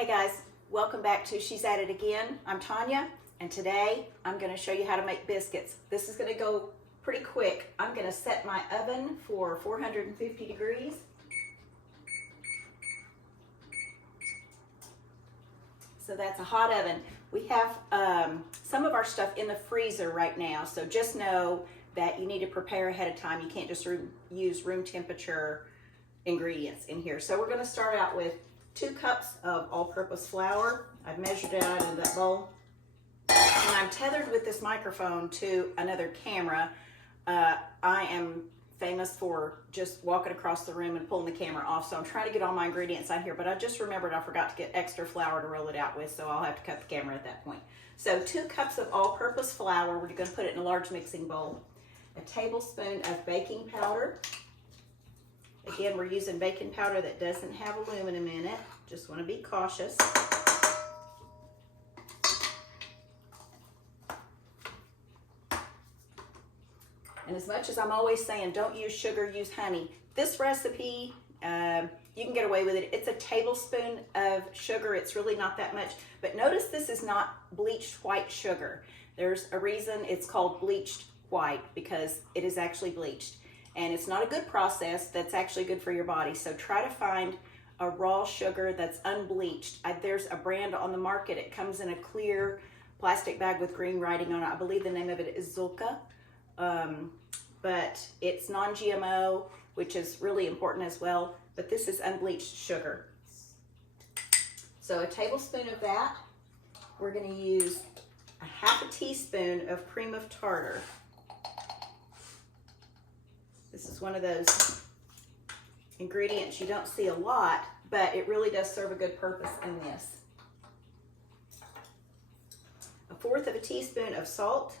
Hey guys, welcome back to She's At It Again. I'm Tanya, and today I'm going to show you how to make biscuits. This is going to go pretty quick. I'm going to set my oven for 450 degrees. So that's a hot oven. We have some of our stuff in the freezer right now, so just know that you need to prepare ahead of time. You can't just use room temperature ingredients in here. So we're going to start out with 2 cups of all-purpose flour. I've measured it out in that bowl. And I'm tethered with this microphone to another camera. I am famous for just walking across the room and pulling the camera off, so I'm trying to get all my ingredients out here, but I just remembered I forgot to get extra flour to roll it out with, so I'll have to cut the camera at that point. So 2 cups of all-purpose flour. We're going to put it in a large mixing bowl. A tablespoon of baking powder. Again, we're using baking powder that doesn't have aluminum in it. Just want to be cautious. And as much as I'm always saying, don't use sugar, use honey. This recipe, you can get away with it. It's a tablespoon of sugar. It's really not that much. But notice this is not bleached white sugar. There's a reason it's called bleached white, because it is actually bleached. And it's not a good process that's actually good for your body. So try to find a raw sugar that's unbleached. There's a brand on the market. It comes in a clear plastic bag with green writing on it. I believe the name of it is Zulka. But it's non-GMO, which is really important as well. But this is unbleached sugar. So a tablespoon of that. We're going to use a half a teaspoon of cream of tartar. This is one of those ingredients you don't see a lot, but it really does serve a good purpose in this. 1/4 of a teaspoon of salt.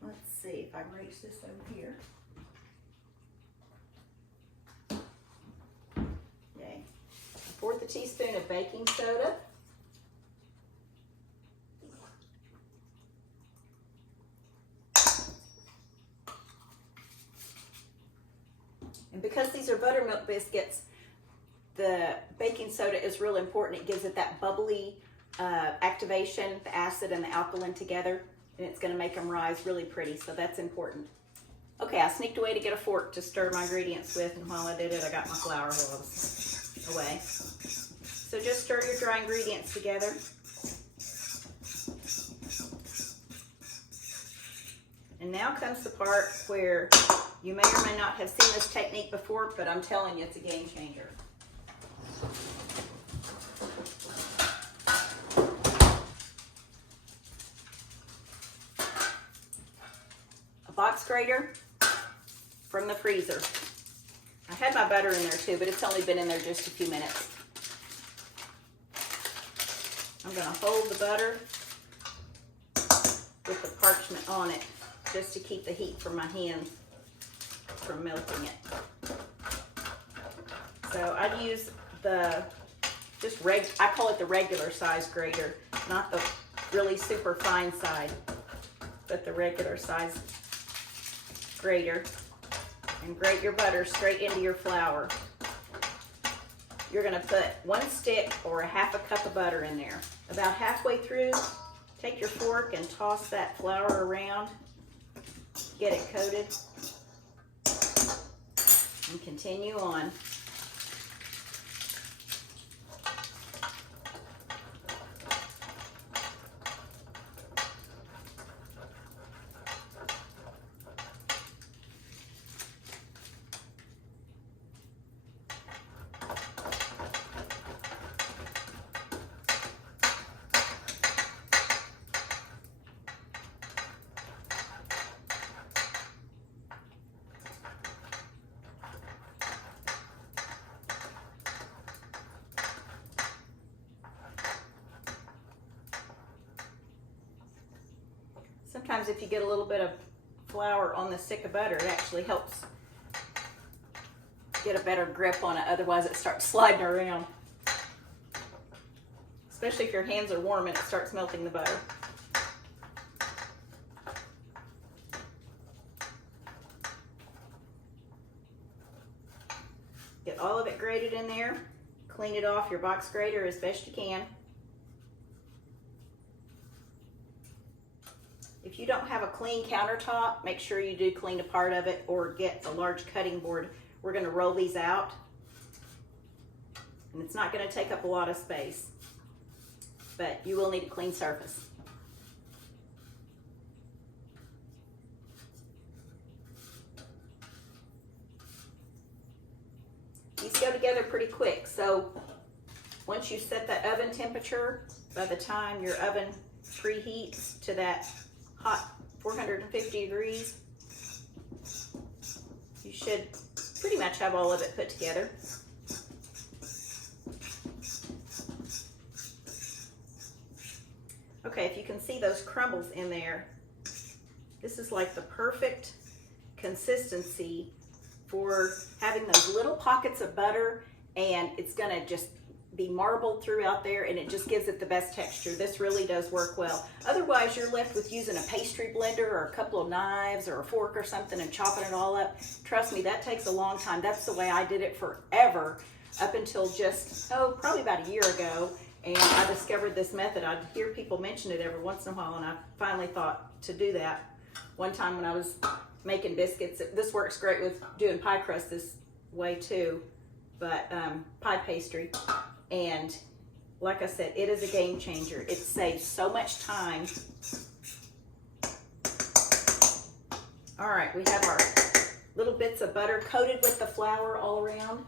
Let's see if I can reach this over here. Okay, 1/4 teaspoon of baking soda. And because these are buttermilk biscuits, the baking soda is real important. It gives it that bubbly activation, the acid and the alkaline together, and it's going to make them rise really pretty, so that's important. Okay, I sneaked away to get a fork to stir my ingredients with, and while I did it, I got my flour away. So just stir your dry ingredients together. And now comes the part where you may or may not have seen this technique before, but I'm telling you, it's a game changer. A box grater from the freezer. I had my butter in there too, but it's only been in there just a few minutes. I'm going to hold the butter with the parchment on it just to keep the heat from my hands from melting it. So I use I call it the regular size grater, not the really super fine side, but the regular size grater, and grate your butter straight into your flour. You're going to put 1 stick or a 1/2 cup of butter in there. About halfway through, take your fork and toss that flour around, get it coated, and continue on. Sometimes if you get a little bit of flour on the stick of butter, it actually helps get a better grip on it. Otherwise it starts sliding around. especially if your hands are warm and it starts melting the butter. Get all of it grated in there. Clean it off your box grater as best you can. If you don't have a clean countertop, make sure you do clean a part of it or get a large cutting board. We're going to roll these out, and it's not going to take up a lot of space, but you will need a clean surface. These go together pretty quick, so once you set that oven temperature, by the time your oven preheats to that hot 450 degrees, you should pretty much have all of it put together. Okay, if you can see those crumbles in there, this is like the perfect consistency for having those little pockets of butter, and it's gonna just be marbled throughout there, and it just gives it the best texture. This really does work well. Otherwise, you're left with using a pastry blender or a couple of knives or a fork or something and chopping it all up. Trust me, that takes a long time. That's the way I did it forever, up until just, probably about a year ago, and I discovered this method. I'd hear people mention it every once in a while, and I finally thought to do that. One time when I was making biscuits, this works great with doing pie crust this way too, but pie pastry. And like I said, it is a game changer. It saves so much time. All right, we have our little bits of butter coated with the flour all around.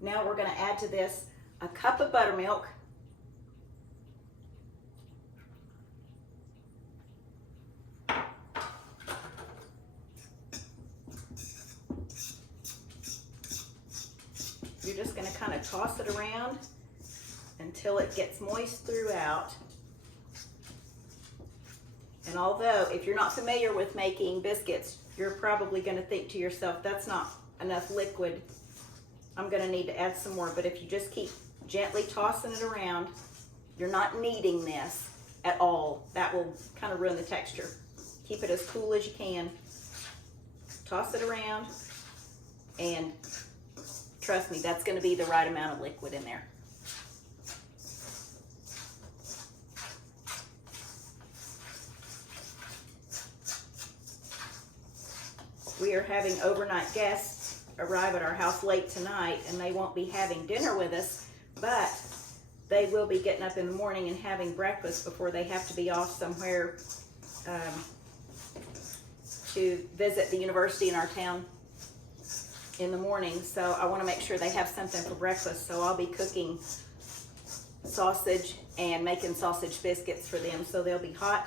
Now we're gonna add to this a cup of buttermilk. You're just gonna kind of toss it around until it gets moist throughout. And although, if you're not familiar with making biscuits, you're probably gonna think to yourself, that's not enough liquid. I'm gonna need to add some more, but if you just keep gently tossing it around, you're not kneading this at all. That will kind of ruin the texture. Keep it as cool as you can. Toss it around, and trust me, that's gonna be the right amount of liquid in there. We are having overnight guests arrive at our house late tonight, and they won't be having dinner with us, but they will be getting up in the morning and having breakfast before they have to be off somewhere to visit the university in our town in the morning. So I want to make sure they have something for breakfast, so I'll be cooking sausage and making sausage biscuits for them, so they'll be hot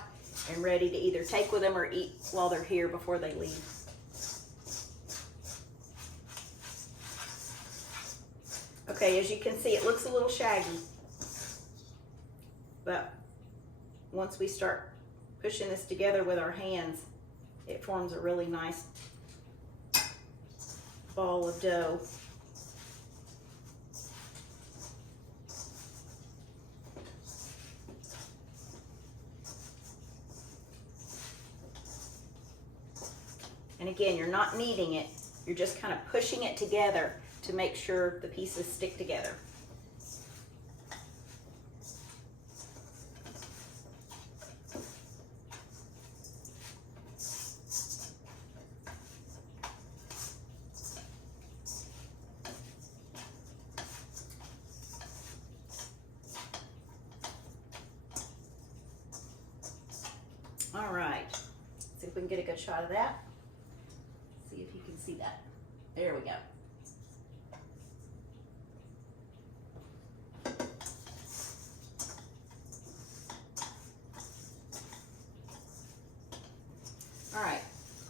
and ready to either take with them or eat while they're here before they leave. Okay, as you can see, it looks a little shaggy, but once we start pushing this together with our hands, it forms a really nice ball of dough. And again, you're not kneading it, you're just kind of pushing it together to make sure the pieces stick together. All right, see if we can get a good shot of that. See if you can see that. There we go. All right,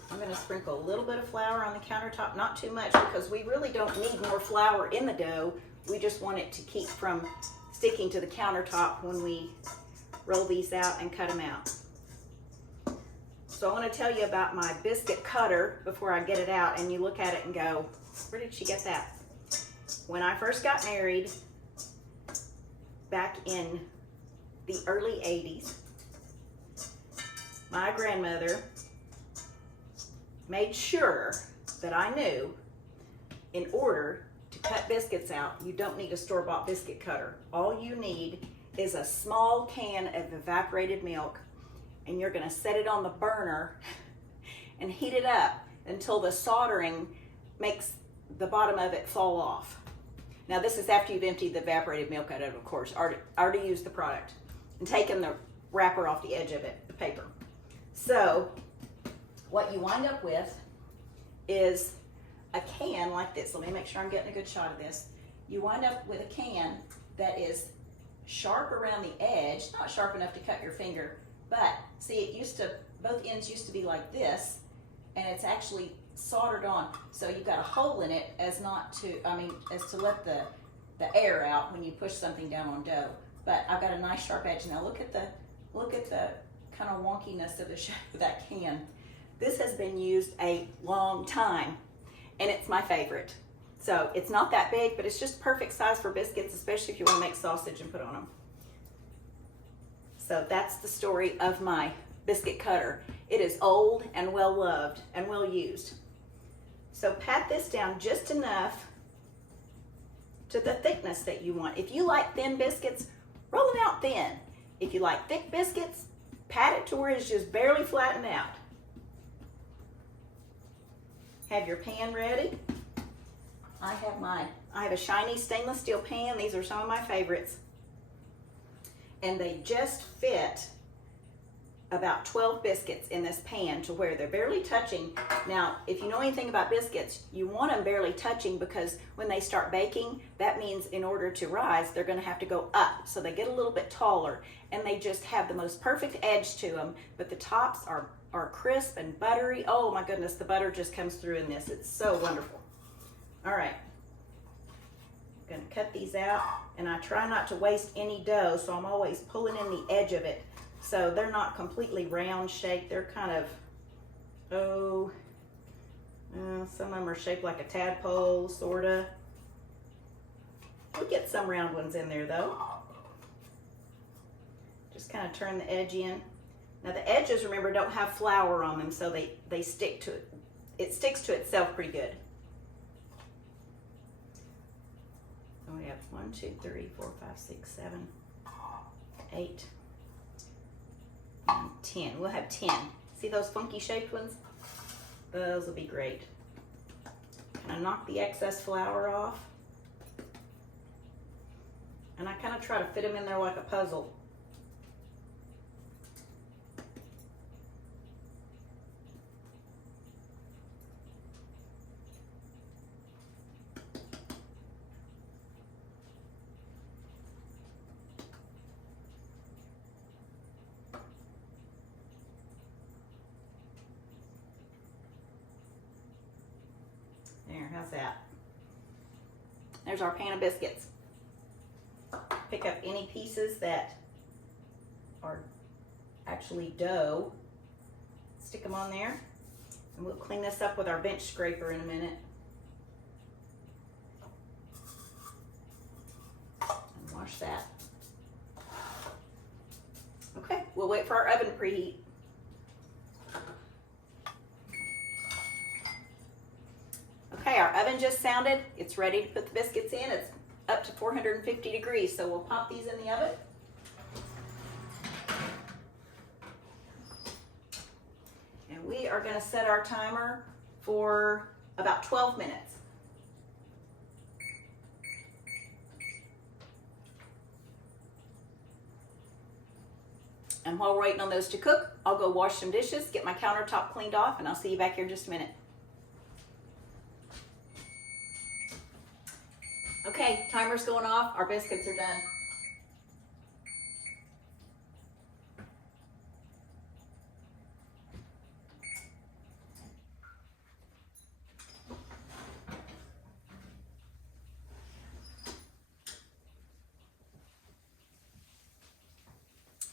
I'm going to sprinkle a little bit of flour on the countertop, not too much, because we really don't need more flour in the dough. We just want it to keep from sticking to the countertop when we roll these out and cut them out. So I want to tell you about my biscuit cutter before I get it out, and you look at it and go, where did she get that? When I first got married, back in the early 80s, my grandmother made sure that I knew in order to cut biscuits out, you don't need a store-bought biscuit cutter. All you need is a small can of evaporated milk, and you're gonna set it on the burner and heat it up until the soldering makes the bottom of it fall off. Now this is after you've emptied the evaporated milk out of it, of course, already used the product, and taken the wrapper off the edge of it, the paper. So what you wind up with is a can like this. Let me make sure I'm getting a good shot of this. You wind up with a can that is sharp around the edge, not sharp enough to cut your finger, but see, both ends used to be like this, and it's actually soldered on. So you've got a hole in it as to let the air out when you push something down on dough. But I've got a nice sharp edge. Now look at the kind of wonkiness of the shape of that can. This has been used a long time, and it's my favorite. So it's not that big, but it's just perfect size for biscuits, especially if you want to make sausage and put on them. So that's the story of my biscuit cutter. It is old and well loved and well used. So pat this down just enough to the thickness that you want. If you like thin biscuits, roll them out thin. If you like thick biscuits, pat it to where it's just barely flattened out. Have your pan ready. I have a shiny stainless steel pan. These are some of my favorites. And they just fit about 12 biscuits in this pan to where they're barely touching. Now, if you know anything about biscuits, you want them barely touching because when they start baking, that means in order to rise, they're gonna have to go up. So they get a little bit taller, and they just have the most perfect edge to them, but the tops are crisp and buttery. Oh my goodness, the butter just comes through in this. It's so wonderful. All right, I'm gonna cut these out, and I try not to waste any dough, so I'm always pulling in the edge of it. So they're not completely round shaped. They're kind of, some of them are shaped like a tadpole, sorta. We'll get some round ones in there though. Just kind of turn the edge in. Now the edges, remember, don't have flour on them, so they stick to it. It sticks to itself pretty good. So we have 1, 2, 3, 4, 5, 6, 7, 8, 9, 10. We'll have 10. See those funky shaped ones? Those will be great. Kind of knock the excess flour off. And I kind of try to fit them in there like a puzzle. There, how's that? There's our pan of biscuits. Pick up any pieces that are actually dough, stick them on there, and we'll clean this up with our bench scraper in a minute. And wash that. Okay, we'll wait for our oven to preheat. Okay, our oven just sounded. It's ready to put the biscuits in. It's up to 450 degrees, so we'll pop these in the oven. And we are going to set our timer for about 12 minutes. And while we're waiting on those to cook, I'll go wash some dishes, get my countertop cleaned off, and I'll see you back here in just a minute. Okay, timer's going off. Our biscuits are done.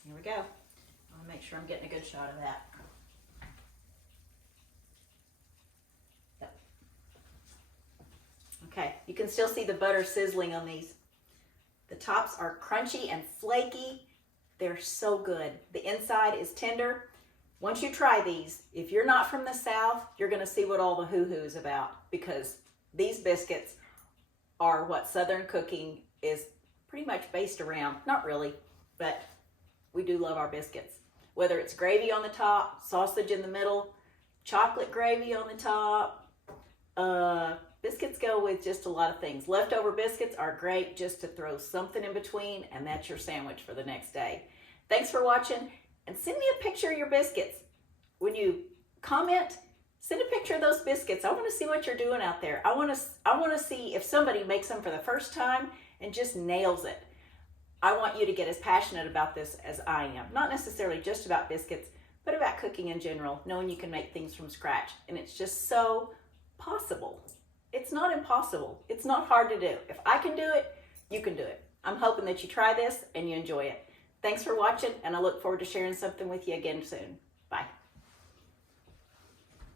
Here we go. I want to make sure I'm getting a good shot of that. Okay, you can still see the butter sizzling on these. The tops are crunchy and flaky, They're so good. The inside is tender. Once you try these, if you're not from the South, you're going to see what all the hoo-hoo is about, because these biscuits are what Southern cooking is pretty much based around. Not really, but we do love our biscuits. Whether it's gravy on the top, sausage in the middle, chocolate gravy on the top, biscuits go with just a lot of things. Leftover biscuits are great just to throw something in between, and that's your sandwich for the next day. Thanks for watching, and send me a picture of your biscuits. When you comment, send a picture of those biscuits. I want to see what you're doing out there. I want to see if somebody makes them for the first time and just nails it. I want you to get as passionate about this as I am. Not necessarily just about biscuits, but about cooking in general, knowing you can make things from scratch. And it's just so possible. It's not impossible. It's not hard to do. If I can do it, you can do it. I'm hoping that you try this and you enjoy it. Thanks for watching, and I look forward to sharing something with you again soon.